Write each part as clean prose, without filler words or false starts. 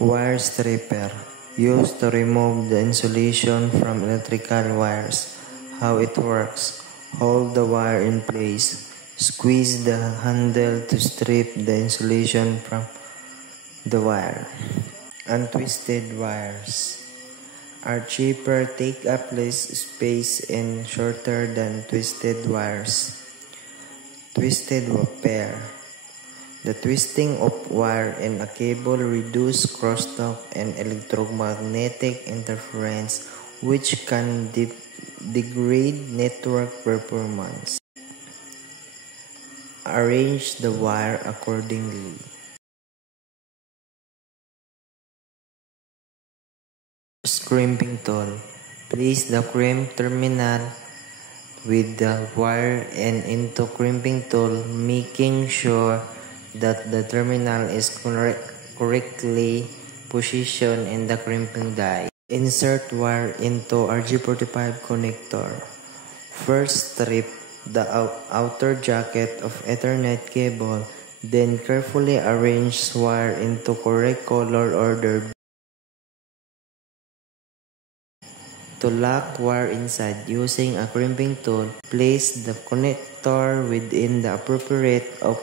Wire stripper, used to remove the insulation from electrical wires. How it works: hold the wire in place, squeeze the handle to strip the insulation from the wire. Untwisted wires are cheaper, take up less space, and shorter than twisted wires. Twisted pair. The twisting of wire in a cable reduces crosstalk and electromagnetic interference, which can degrade network performance. Arrange the wire accordingly. Crimping tool. Place the crimp terminal with the wire and into crimping tool, making sure that the terminal is correctly positioned in the crimping die. Insert wire into RJ45 connector. First strip the outer jacket of Ethernet cable, then carefully arrange wire into correct color order. To lock wire inside using a crimping tool, place the connector within the appropriate of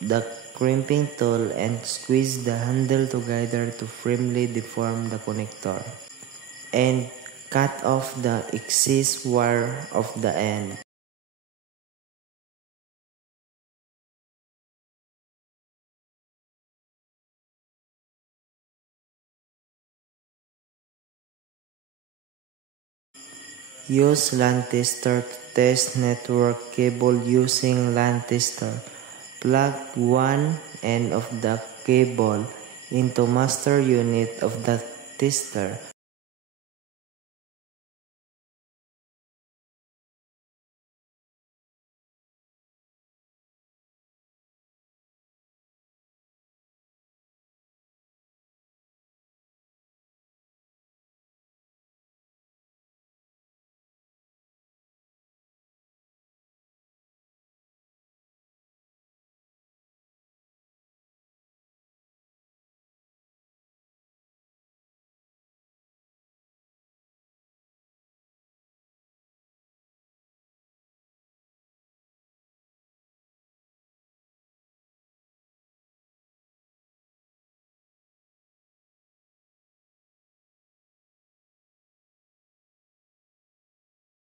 the crimping tool and squeeze the handle together to firmly deform the connector. And cut off the excess wire of the end. Use LAN tester to test network cable using LAN tester. Plug one end of the cable into master unit of the tester.